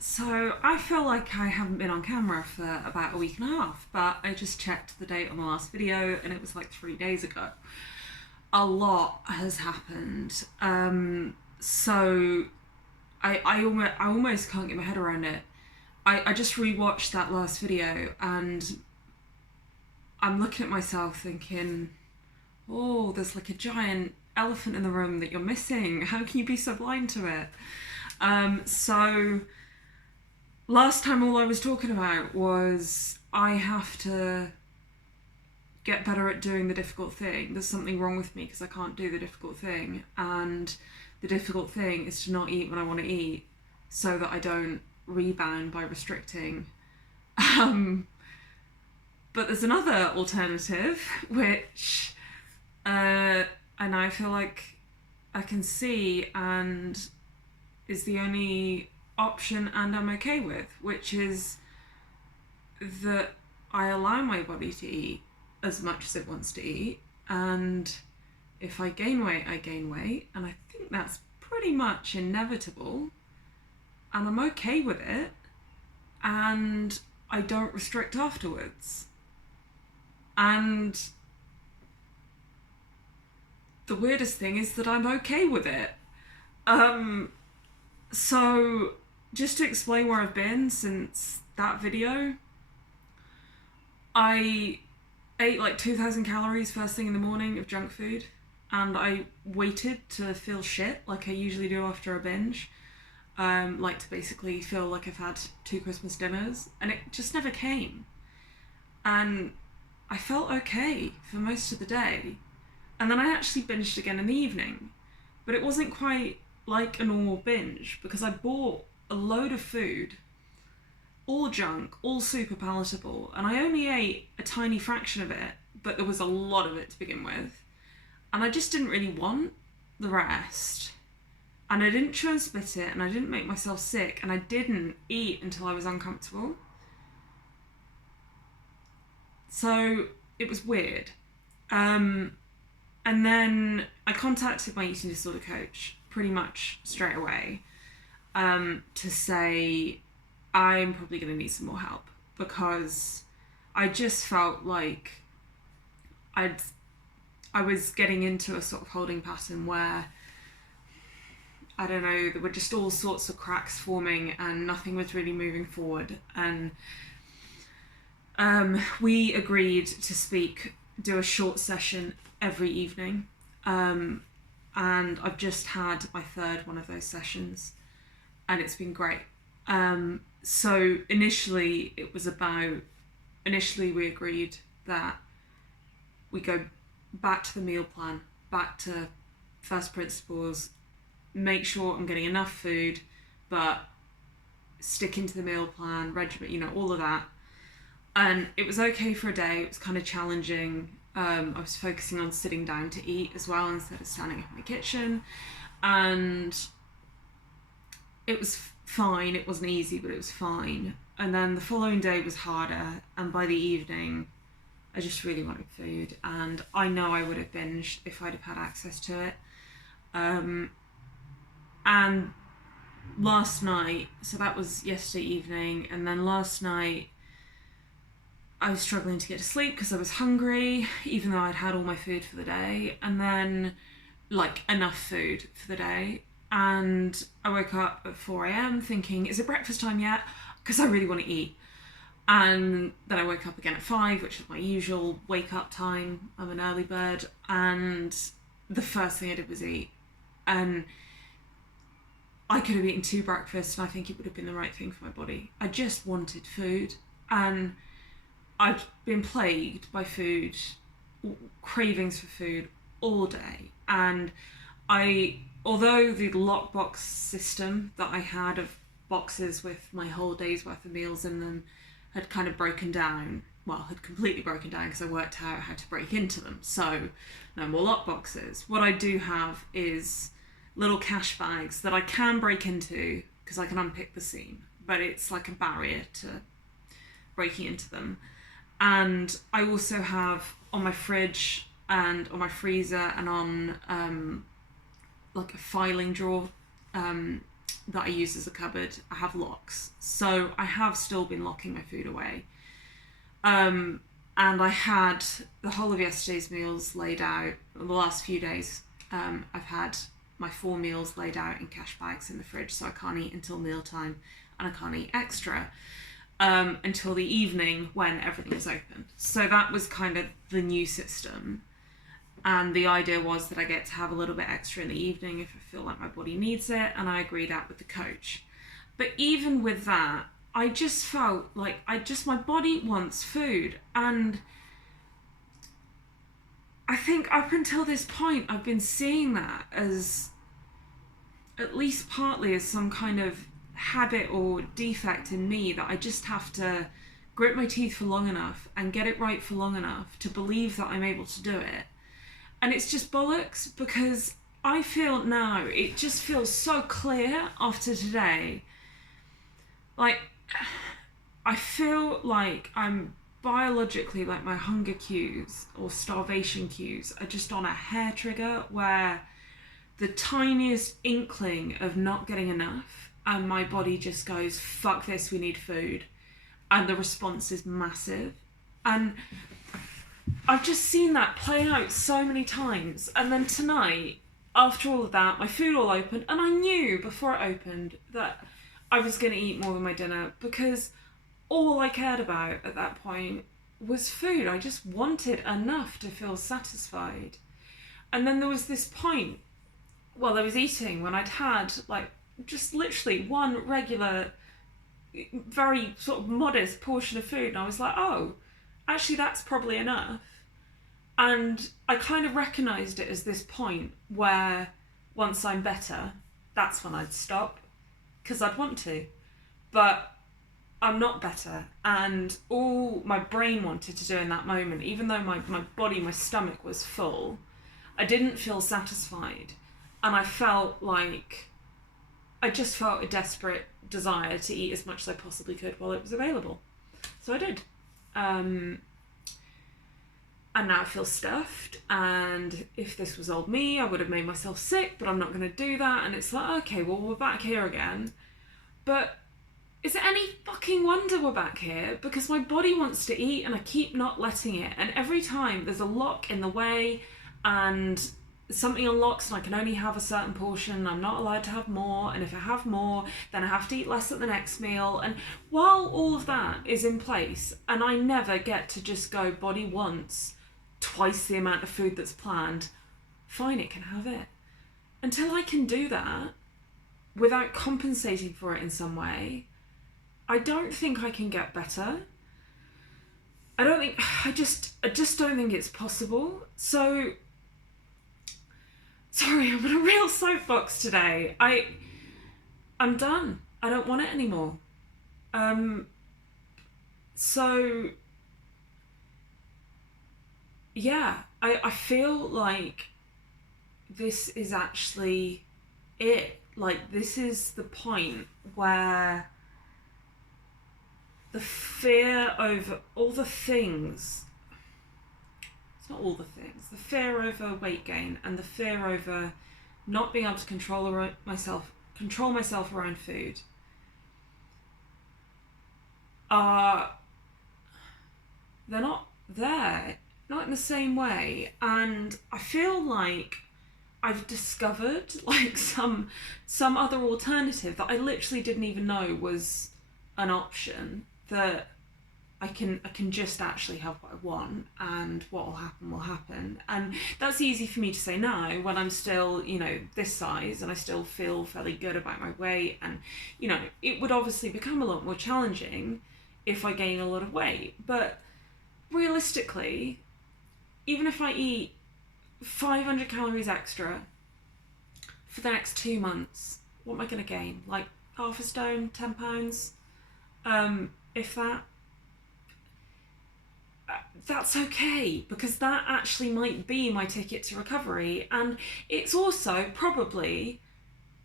So I feel like I haven't been on camera for about a week and a half, but I just checked the date on the last video and it was like 3 days ago. A lot has happened. So I almost can't get my head around it. I just rewatched that last video and I'm looking at myself thinking, oh, there's like a giant elephant in the room that you're missing. How can you be so blind to it? So last time all I was talking about was I have to get better at doing the difficult thing. There's something wrong with me because I can't do the difficult thing. And the difficult thing is to not eat when I want to eat so that I don't rebound by restricting. Um, but there's another alternative, which and I feel like I can see and is the only option and I'm okay with, which is that I allow my body to eat as much as it wants to eat, and if I gain weight, I gain weight, and I think that's pretty much inevitable, and I'm okay with it, and I don't restrict afterwards. And the weirdest thing is that I'm okay with it. So just to explain where I've been since that video, I ate like 2,000 calories first thing in the morning of junk food, and I waited to feel shit like I usually do after a binge. Like to basically feel like I've had two Christmas dinners, and it just never came. And I felt okay for most of the day. And then I actually binged again in the evening. But it wasn't quite like a normal binge because I bought a load of food, all junk, all super palatable, and I only ate a tiny fraction of it, but there was a lot of it to begin with. And I just didn't really want the rest. And I didn't chew and spit it, and I didn't make myself sick, and I didn't eat until I was uncomfortable. So it was weird. And then I contacted my eating disorder coach pretty much straight away to say I'm probably going to need some more help because I just felt like I was getting into a sort of holding pattern where, I don't know, there were just all sorts of cracks forming and nothing was really moving forward. And we agreed to do a short session every evening. And I've just had my third one of those sessions and it's been great. So initially we agreed that we go back to the meal plan, back to first principles, make sure I'm getting enough food, but sticking to the meal plan, regimen, all of that. And it was okay for a day. It was kind of challenging. I was focusing on sitting down to eat as well instead of standing up in the kitchen. And it was fine. It wasn't easy, but it was fine. And then the following day was harder. And by the evening, I just really wanted food. And I know I would have binged if I'd have had access to it. And last night, so that was yesterday evening. And then last night, I was struggling to get to sleep because I was hungry, even though I'd had all my food for the day, and then like enough food for the day. And I woke up at 4 a.m. thinking, is it breakfast time yet? Because I really want to eat. And then I woke up again at 5, which is my usual wake up time. I'm an early bird. And the first thing I did was eat. And I could have eaten 2 breakfasts and I think it would have been the right thing for my body. I just wanted food. And I've been plagued by food, cravings for food all day. And although the lockbox system that I had of boxes with my whole day's worth of meals in them had kind of had completely broken down because I worked out how to break into them. So no more lockboxes. What I do have is little cash bags that I can break into because I can unpick the seam, but it's like a barrier to breaking into them. And I also have on my fridge and on my freezer and on like a filing drawer that I use as a cupboard, I have locks. So I have still been locking my food away. And I had the whole of yesterday's meals laid out. The last few days, I've had my 4 meals laid out in cash bags in the fridge, so I can't eat until mealtime, and I can't eat extra until the evening when everything is open. So that was kind of the new system. And the idea was that I get to have a little bit extra in the evening if I feel like my body needs it, and I agree that with the coach. But even with that, I just felt like my body wants food. And I think up until this point, I've been seeing that as, at least partly, as some kind of habit or defect in me, that I just have to grit my teeth for long enough and get it right for long enough to believe that I'm able to do it. And it's just bollocks, because I feel now, it just feels so clear after today. Like, I feel like I'm biologically, like, my hunger cues or starvation cues are just on a hair trigger, where the tiniest inkling of not getting enough and my body just goes, fuck this, we need food. And the response is massive. And I've just seen that play out so many times. And then tonight, after all of that, my food all opened, and I knew before it opened that I was going to eat more than my dinner, because all I cared about at that point was food. I just wanted enough to feel satisfied. And then there was this point while I was eating when I'd had, like, just literally one regular, very sort of modest portion of food, and I was like, oh, actually that's probably enough. And I kind of recognised it as this point where once I'm better, that's when I'd stop, because I'd want to. But I'm not better, and all my brain wanted to do in that moment, even though my body, my stomach was full, I didn't feel satisfied. And I felt like, I just felt a desperate desire to eat as much as I possibly could while it was available. So I did. And now I feel stuffed, and if this was old me, I would have made myself sick, but I'm not going to do that. And it's like, okay, well, we're back here again. But is it any fucking wonder we're back here? Because my body wants to eat, and I keep not letting it. And every time there's a lock in the way, and something unlocks and I can only have a certain portion, I'm not allowed to have more, and if I have more, then I have to eat less at the next meal. And while all of that is in place, and I never get to just go, body wants twice the amount of food that's planned, fine, it can have it. Until I can do that without compensating for it in some way, I don't think I can get better. I just don't think it's possible. So, sorry, I'm in a real soapbox today. I'm done. I don't want it anymore. So, yeah, I feel like this is actually it. Like, this is the point where the fear over all the things, it's not all the things, the fear over weight gain and the fear over not being able to control myself around food they're not there, not in the same way. And I feel like I've discovered like some other alternative that I literally didn't even know was an option, that I can just actually have what I want, and what will happen will happen. And that's easy for me to say now when I'm still, this size, and I still feel fairly good about my weight. And, it would obviously become a lot more challenging if I gain a lot of weight. But realistically, even if I eat 500 calories extra for the next 2 months, what am I going to gain? Like half a stone, 10 pounds? If that. That's okay, because that actually might be my ticket to recovery, and it's also probably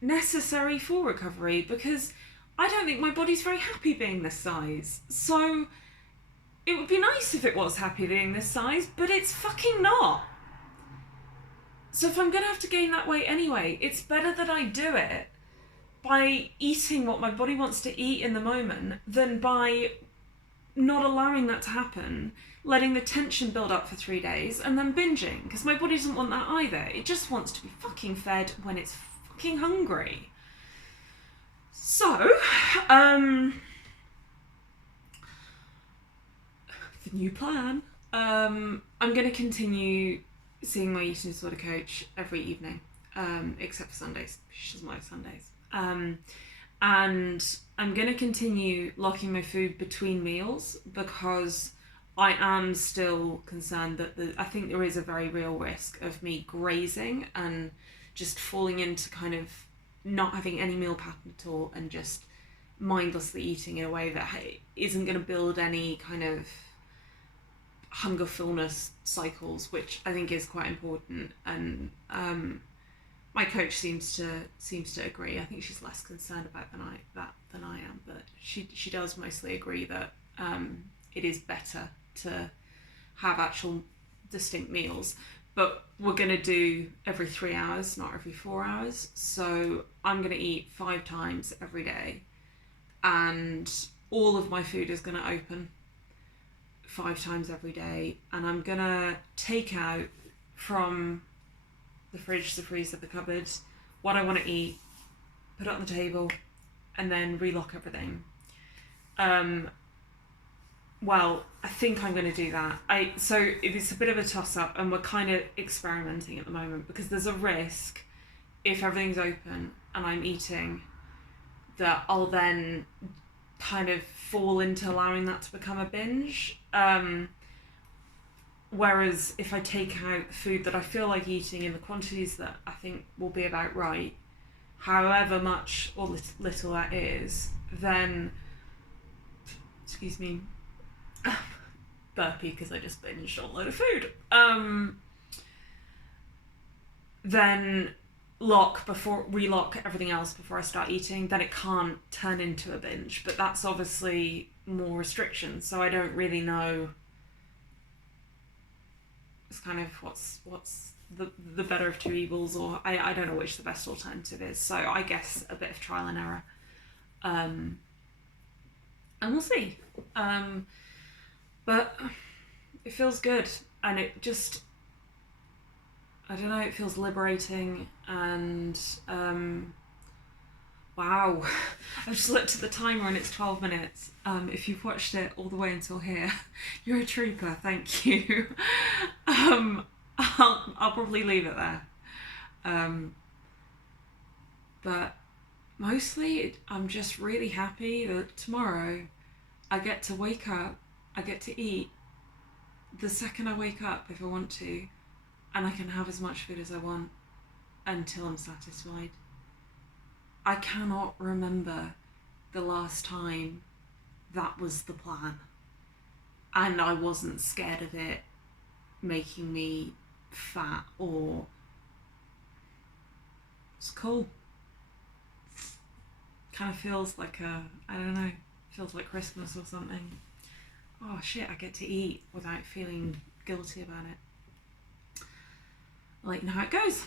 necessary for recovery, because I don't think my body's very happy being this size. So it would be nice if it was happy being this size, but it's fucking not. So if I'm gonna have to gain that weight anyway, it's better that I do it by eating what my body wants to eat in the moment than by not allowing that to happen, letting the tension build up for 3 days and then binging, because my body doesn't want that either. It just wants to be fucking fed when it's fucking hungry. So, the new plan, I'm going to continue seeing my eating disorder coach every evening, except for Sundays. She doesn't like Sundays. And I'm going to continue locking my food between meals, because I am still concerned that I think there is a very real risk of me grazing and just falling into kind of not having any meal pattern at all and just mindlessly eating in a way that isn't going to build any kind of hunger fullness cycles, which I think is quite important. And my coach seems to agree. I think she's less concerned about than I am, but she does mostly agree that it is better to have actual distinct meals. But we're going to do every 3 hours, not every 4 hours. So I'm going to eat 5 times every day, and all of my food is going to open 5 times every day, and I'm going to take out from the fridge, the freezer, the cupboard, what I want to eat, put it on the table, and then relock everything. Well, I think I'm going to do that. So it's a bit of a toss-up, and we're kind of experimenting at the moment, because there's a risk, if everything's open and I'm eating, that I'll then kind of fall into allowing that to become a binge. Whereas if I take out food that I feel like eating in the quantities that I think will be about right, however much or little that is, then, excuse me, burpee because I just binged a load of food, then relock everything else before I start eating, then it can't turn into a binge. But that's obviously more restrictions, so I don't really know. It's kind of what's the better of two evils, or I don't know which the best alternative is. So I guess a bit of trial and error, and we'll see. But it feels good, and it just, I don't know, it feels liberating. And wow, I've just looked at the timer and it's 12 minutes. If you've watched it all the way until here, you're a trooper, thank you. I'll probably leave it there. But mostly I'm just really happy that tomorrow I get to wake up, I get to eat the second I wake up if I want to, and I can have as much food as I want until I'm satisfied. I cannot remember the last time that was the plan, and I wasn't scared of it making me fat, or it's cool. Kind of feels like I don't know, feels like Christmas or something. Oh shit, I get to eat without feeling guilty about it. I'll let you know how it goes.